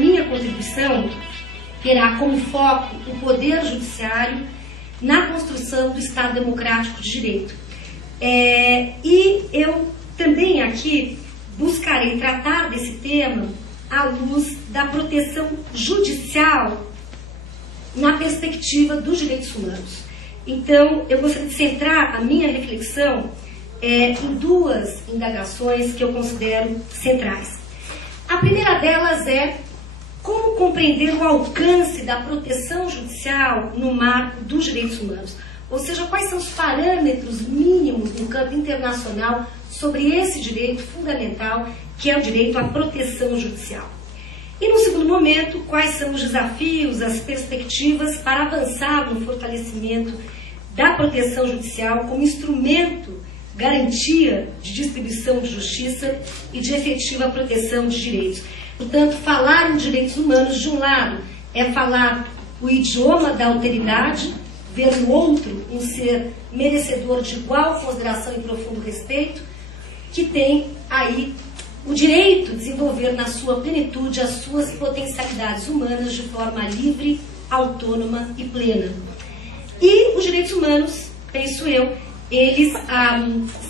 minha contribuição terá como foco o Poder Judiciário na construção do Estado Democrático de Direito. E eu também aqui buscarei tratar desse tema à luz da proteção judicial na perspectiva dos direitos humanos. Então, eu gostaria de centrar a minha reflexão em duas indagações que eu considero centrais. A primeira delas é como compreender o alcance da proteção judicial no marco dos direitos humanos. Ou seja, quais são os parâmetros mínimos no campo internacional sobre esse direito fundamental, que é o direito à proteção judicial. E, no segundo momento, quais são os desafios, as perspectivas para avançar no fortalecimento da proteção judicial como instrumento, garantia de distribuição de justiça e de efetiva proteção de direitos. Portanto, falar em direitos humanos, de um lado, é falar o idioma da alteridade, ver no outro um ser merecedor de igual consideração e profundo respeito, que tem aí o direito de desenvolver na sua plenitude as suas potencialidades humanas de forma livre, autônoma e plena. E os direitos humanos, penso eu, eles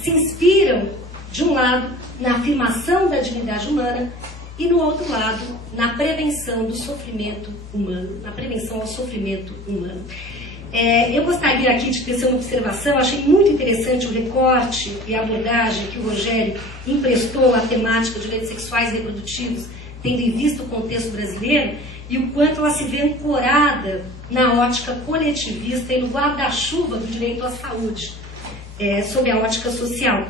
se inspiram, de um lado, na afirmação da dignidade humana e, no outro lado, na prevenção do sofrimento humano, na prevenção ao sofrimento humano. Eu gostaria aqui de tecer uma observação. Achei muito interessante o recorte e a abordagem que o Rogério emprestou à temática de direitos sexuais e reprodutivos, tendo em vista o contexto brasileiro e o quanto ela se vê ancorada na ótica coletivista e no guarda-chuva do direito à saúde, sob a ótica social.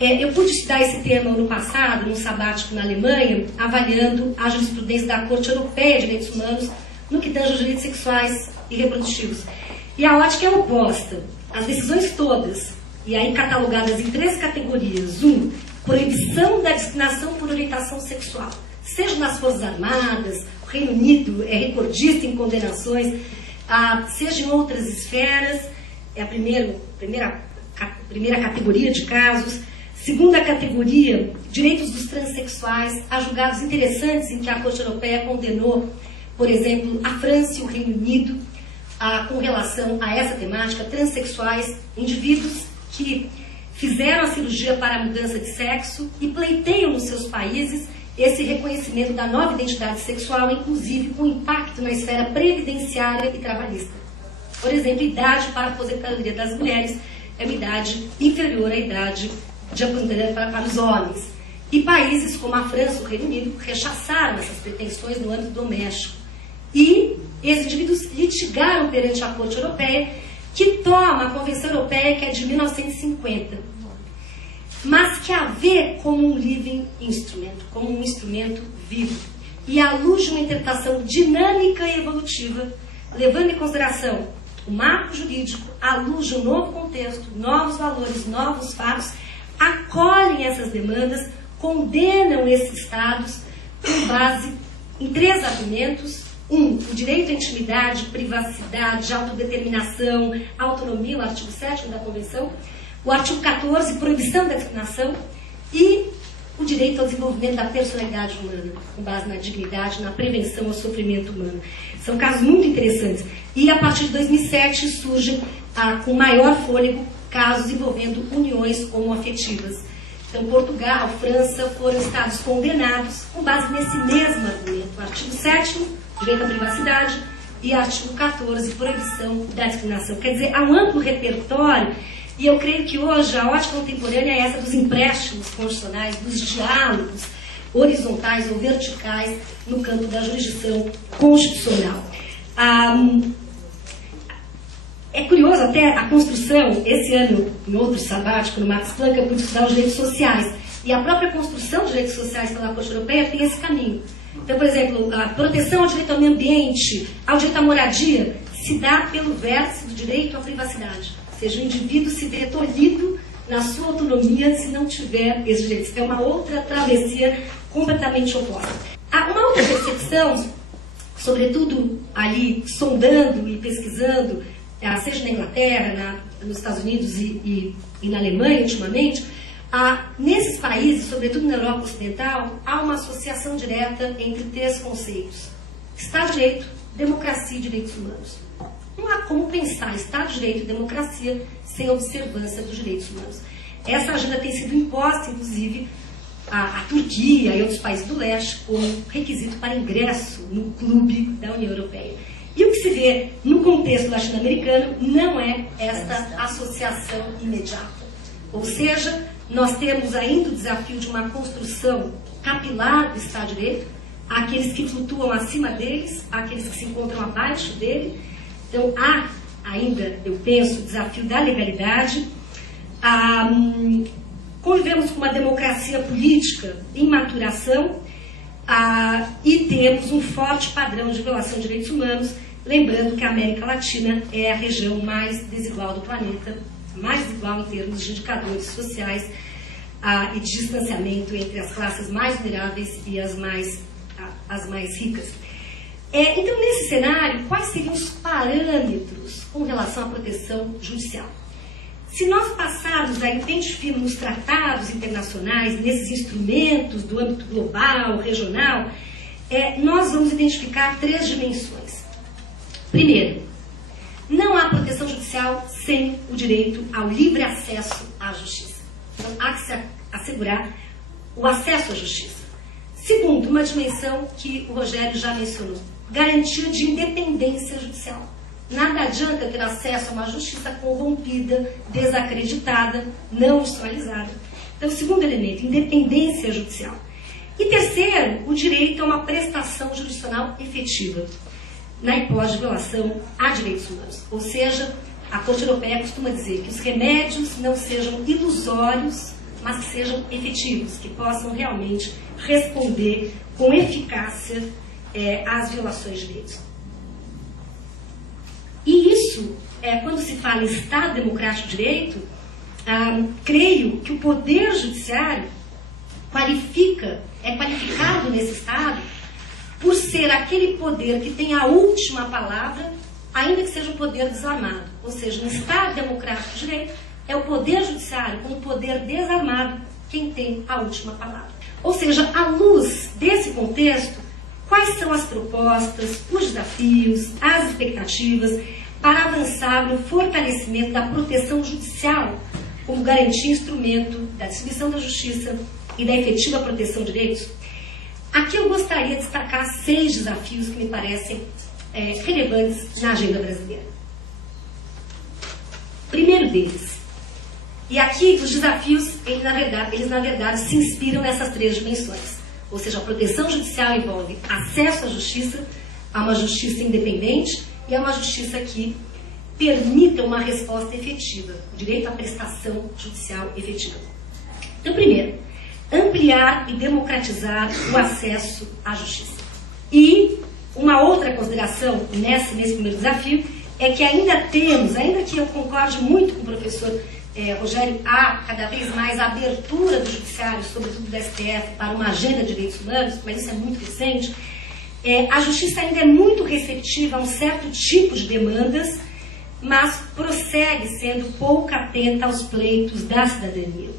Eu pude estudar esse tema ano passado, num sabático na Alemanha, avaliando a jurisprudência da Corte Europeia de Direitos Humanos no que tange aos direitos sexuais e reprodutivos. E a ótica é oposta. As decisões todas, e aí catalogadas em 3 categorias. 1, proibição da discriminação por orientação sexual, seja nas Forças Armadas, o Reino Unido é recordista em condenações, seja em outras esferas, é a primeira categoria de casos. Segunda categoria, direitos dos transexuais, há julgados interessantes em que a Corte Europeia condenou, por exemplo, a França e o Reino Unido, com relação a essa temática, transexuais, indivíduos que fizeram a cirurgia para a mudança de sexo e pleiteiam nos seus países esse reconhecimento da nova identidade sexual, inclusive com impacto na esfera previdenciária e trabalhista. Por exemplo, idade para a aposentadoria das mulheres é uma idade inferior à idade de aposentadoria para os homens. E países como a França e o Reino Unido rechaçaram essas pretensões no âmbito doméstico. E esses indivíduos litigaram perante a Corte Europeia, que toma a Convenção Europeia, que é de 1950, mas que a vê como um living instrument, como um instrumento vivo. E à luz de uma interpretação dinâmica e evolutiva, levando em consideração o marco jurídico, à luz de um novo contexto, novos valores, novos fatos, acolhem essas demandas, condenam esses estados com base em 3 argumentos. 1, o direito à intimidade, privacidade, autodeterminação, autonomia, o artigo 7º da Convenção. O artigo 14, proibição da discriminação. E o direito ao desenvolvimento da personalidade humana, com base na dignidade, na prevenção ao sofrimento humano. São casos muito interessantes. E a partir de 2007 surgem, com maior fôlego, casos envolvendo uniões homoafetivas. Então, Portugal, França foram estados condenados com base nesse mesmo argumento. O artigo 7º, direito à privacidade, e artigo 14, proibição da discriminação. Quer dizer, há um amplo repertório, e eu creio que hoje a ótica contemporânea é essa dos empréstimos constitucionais, dos diálogos horizontais ou verticais no campo da jurisdição constitucional. É curioso até a construção, esse ano, em outro sabático, no Max Planck, eu pude estudar os direitos sociais. E a própria construção de direitos sociais pela Corte Europeia tem esse caminho. Então, por exemplo, a proteção ao direito ao meio ambiente, ao direito à moradia, se dá pelo vértice do direito à privacidade. Ou seja, o indivíduo se vê tolhido na sua autonomia se não tiver esses direitos. É uma outra travessia completamente oposta. Há uma outra percepção, sobretudo ali sondando e pesquisando, seja na Inglaterra, nos Estados Unidos e na Alemanha ultimamente, Nesses países, sobretudo na Europa Ocidental, há uma associação direta entre 3 conceitos: Estado de Direito, democracia e direitos humanos. Não há como pensar Estado de Direito e democracia sem observância dos direitos humanos. Essa agenda tem sido imposta, inclusive, à Turquia e outros países do leste como requisito para ingresso no clube da União Europeia. E o que se vê no contexto latino-americano não é esta associação imediata. Ou seja, nós temos ainda o desafio de uma construção capilar do Estado de Direito, há aqueles que flutuam acima deles, há aqueles que se encontram abaixo dele. Então, há ainda, eu penso, o desafio da legalidade. Convivemos com uma democracia política em maturação e temos um forte padrão de violação de direitos humanos, lembrando que a América Latina é a região mais desigual do planeta, mais desigual em termos de indicadores sociais e de distanciamento entre as classes mais vulneráveis e as mais ricas. Então, nesse cenário, quais seriam os parâmetros com relação à proteção judicial? Se nós passarmos a identificar nos tratados internacionais, nesses instrumentos do âmbito global, regional, nós vamos identificar 3 dimensões. Primeiro, não há proteção judicial sem o direito ao livre acesso à justiça. Então, há que se assegurar o acesso à justiça. Segundo, uma dimensão que o Rogério já mencionou: garantia de independência judicial. Nada adianta ter acesso a uma justiça corrompida, desacreditada, não institucionalizada. Então, segundo elemento, independência judicial. E terceiro, o direito a uma prestação jurisdicional efetiva, na hipótese de violação a direitos humanos. Ou seja, a Corte Europeia costuma dizer que os remédios não sejam ilusórios, mas que sejam efetivos, que possam realmente responder com eficácia às violações de direitos. E isso, quando se fala em Estado Democrático de Direito, creio que o Poder Judiciário é qualificado nesse Estado por ser aquele poder que tem a última palavra, ainda que seja um poder desarmado. Ou seja, no Estado Democrático de Direito, é o Poder Judiciário, como poder desarmado, quem tem a última palavra. Ou seja, à luz desse contexto, quais são as propostas, os desafios, as expectativas para avançar no fortalecimento da proteção judicial como garantia e instrumento da distribuição da justiça e da efetiva proteção de direitos? Aqui eu gostaria de destacar 6 desafios que me parecem relevantes na agenda brasileira. Primeiro deles, e aqui os desafios, eles na verdade se inspiram nessas 3 dimensões. Ou seja, a proteção judicial envolve acesso à justiça, a uma justiça independente e a uma justiça que permita uma resposta efetiva, o direito à prestação judicial efetiva. Então, primeiro, ampliar e democratizar o acesso à justiça. E uma outra consideração nesse primeiro desafio é que ainda que eu concorde muito com o professor Rogério, há cada vez mais a abertura do judiciário, sobretudo do STF, para uma agenda de direitos humanos, mas isso é muito recente. A justiça ainda é muito receptiva a um certo tipo de demandas, mas prossegue sendo pouco atenta aos pleitos da cidadania.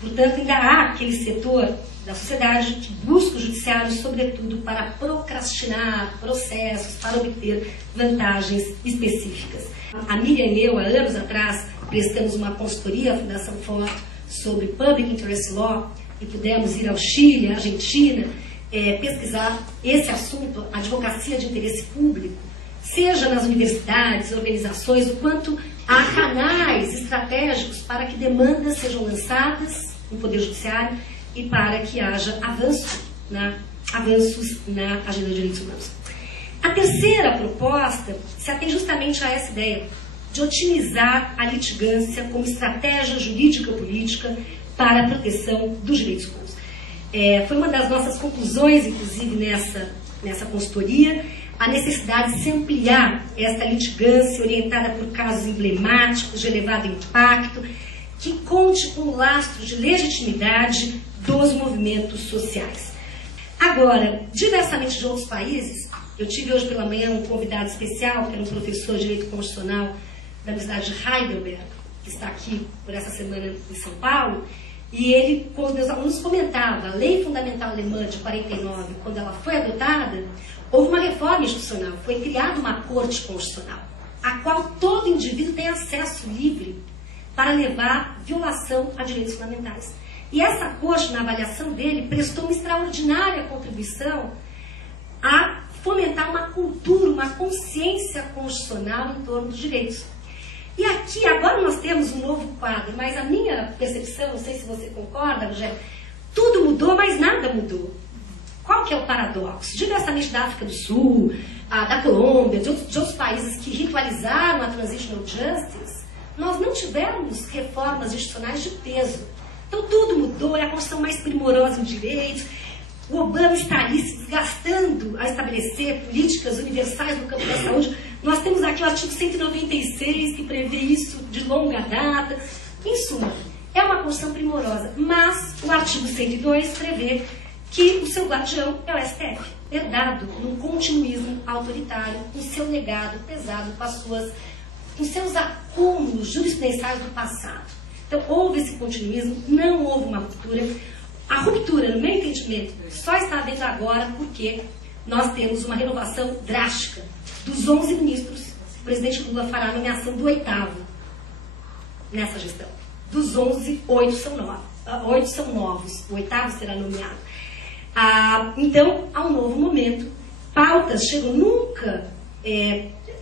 Portanto, ainda há aquele setor da sociedade que busca o judiciário, sobretudo, para procrastinar processos, para obter vantagens específicas. A Miriam e eu, há anos atrás, prestamos uma consultoria à Fundação Ford sobre Public Interest Law e pudemos ir ao Chile, à Argentina, pesquisar esse assunto, advocacia de interesse público, seja nas universidades, organizações, o quanto há canais estratégicos para que demandas sejam lançadas no Poder Judiciário e para que haja avanços na agenda de direitos humanos. A terceira proposta se atém justamente a essa ideia de otimizar a litigância como estratégia jurídica-política para a proteção dos direitos humanos. Foi uma das nossas conclusões, inclusive, nessa consultoria, a necessidade de se ampliar esta litigância orientada por casos emblemáticos, de elevado impacto, que conte com o lastro de legitimidade dos movimentos sociais. Agora, diversamente de outros países, eu tive hoje pela manhã um convidado especial, que era um professor de Direito Constitucional da Universidade de Heidelberg, que está aqui por essa semana em São Paulo, E ele, quando meus alunos comentavam a Lei Fundamental Alemã de 49, quando ela foi adotada, houve uma reforma institucional, foi criada uma Corte Constitucional, a qual todo indivíduo tem acesso livre para levar violação a direitos fundamentais. E essa Corte, na avaliação dele, prestou uma extraordinária contribuição a fomentar uma cultura, uma consciência constitucional em torno dos direitos. E aqui, agora nós temos um novo quadro, mas a minha percepção, não sei se você concorda, Rogério, tudo mudou, mas nada mudou. Qual que é o paradoxo? Diversamente da África do Sul, da Colômbia, de outros países que ritualizaram a Transitional Justice, nós não tivemos reformas institucionais de peso. Então tudo mudou, é a Constituição mais primorosa em direitos. O Obama está ali se desgastando a estabelecer políticas universais no campo da saúde. Nós temos aqui o artigo 196, que prevê isso de longa data. Em suma, é uma Constituição primorosa, mas o artigo 102 prevê que o seu guardião é o STF, herdado num continuismo autoritário, com seu legado pesado, com seus acúmulos jurisprudenciais do passado. Então, houve esse continuismo, não houve uma ruptura. A ruptura, no meu entendimento, só está havendo agora porque nós temos uma renovação drástica dos 11 ministros. O presidente Lula fará a nomeação do 8º nessa gestão. Dos 11, 8 são novos. O 8º será nomeado. Então, há um novo momento. Pautas chegam nunca,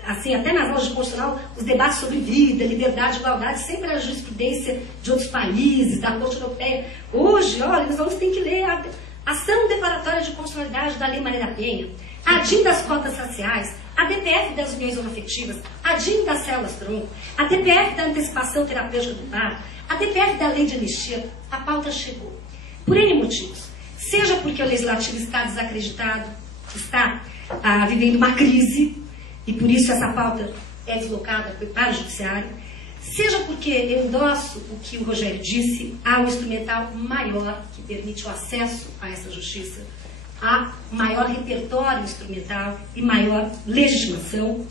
assim, até nas aulas de constitucional, os debates sobre vida, liberdade, igualdade, sempre a jurisprudência de outros países, da Corte Europeia. Hoje, olha, nós vamos ter que ler a ação declaratória de constitucionalidade da Lei Maria da Penha, a DIN das cotas raciais, a DPF das uniões homoafetivas, a DIN das células-tronco, a DPF da antecipação terapêutica do parto, a DPF da lei de anistia. A pauta chegou. Por N motivos. Seja porque o legislativo está desacreditado, está vivendo uma crise, e por isso essa pauta é deslocada para o judiciário, seja porque eu endosso o que o Rogério disse, há um instrumental maior que permite o acesso a essa justiça, há maior repertório instrumental e maior legitimação.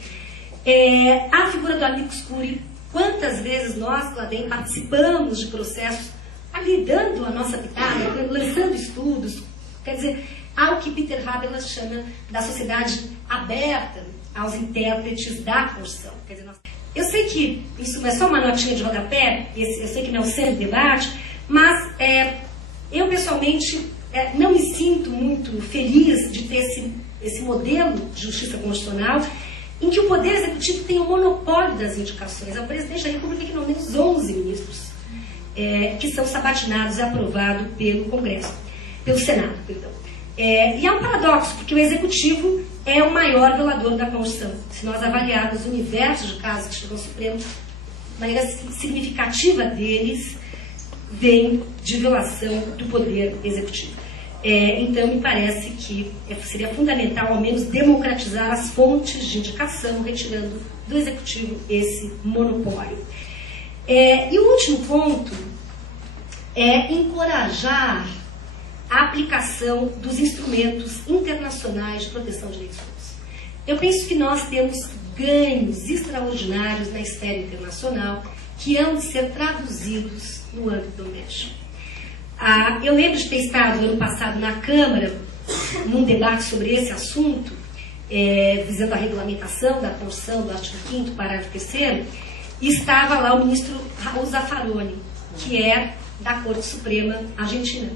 A figura do amicus curiae, quantas vezes nós, Cladem, participamos de processos ali dando a nossa pitada, lançando estudos, quer dizer, há o que Peter Habermas chama da sociedade aberta aos intérpretes da Constituição. Quer dizer, eu sei que isso é só uma notinha de rodapé, eu sei que não é o centro de debate, mas eu pessoalmente não me sinto muito feliz de ter esse modelo de justiça constitucional em que o Poder Executivo tem o monopólio das indicações. É o Presidente da República que nomeia os 11 ministros que são sabatinados e aprovados pelo Congresso, pelo Senado, perdão. E é um paradoxo, porque o Executivo é o maior violador da Constituição. Se nós avaliarmos o universo de casos que chegam ao Supremo, a maneira significativa deles vem de violação do Poder Executivo. Então, me parece que seria fundamental, ao menos, democratizar as fontes de indicação, retirando do Executivo esse monopólio. E o último ponto é encorajar a aplicação dos instrumentos internacionais de proteção de direitos humanos. Eu penso que nós temos ganhos extraordinários na esfera internacional que hão de ser traduzidos no âmbito doméstico. Eu lembro de ter estado ano passado na Câmara num debate sobre esse assunto, visando a regulamentação da Constituição do artigo 5º, parágrafo 3º, e estava lá o ministro Raul Zaffaroni, que é da Corte Suprema Argentina.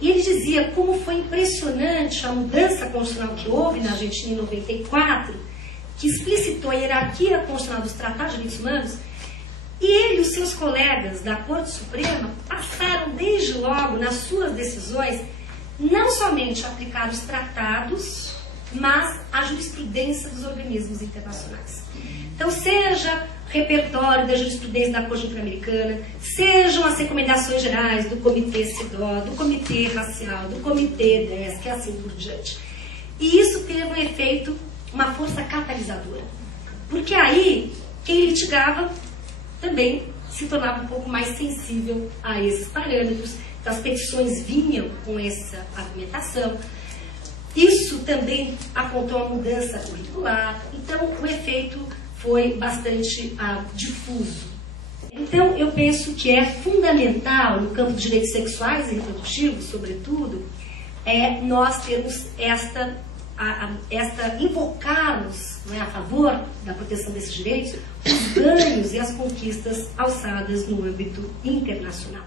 E ele dizia como foi impressionante a mudança constitucional que houve na Argentina em 94, que explicitou a hierarquia constitucional dos tratados de direitos humanos, e ele e os seus colegas da Corte Suprema passaram desde logo nas suas decisões não somente a aplicar os tratados, mas a jurisprudência dos organismos internacionais. Então, seja repertório da jurisprudência da Corte Interamericana, sejam as recomendações gerais do Comitê CEDAW, do Comitê Racial, do Comitê DESC, e assim por diante. E isso teve um efeito, uma força catalisadora. Porque aí, quem litigava também se tornava um pouco mais sensível a esses parâmetros, então, as petições vinham com essa argumentação. Isso também apontou a mudança curricular, então o efeito foi bastante difuso. Então, eu penso que é fundamental, no campo dos direitos sexuais e reprodutivos, sobretudo, nós termos invocarmos, a favor da proteção desses direitos, os ganhos e as conquistas alçadas no âmbito internacional.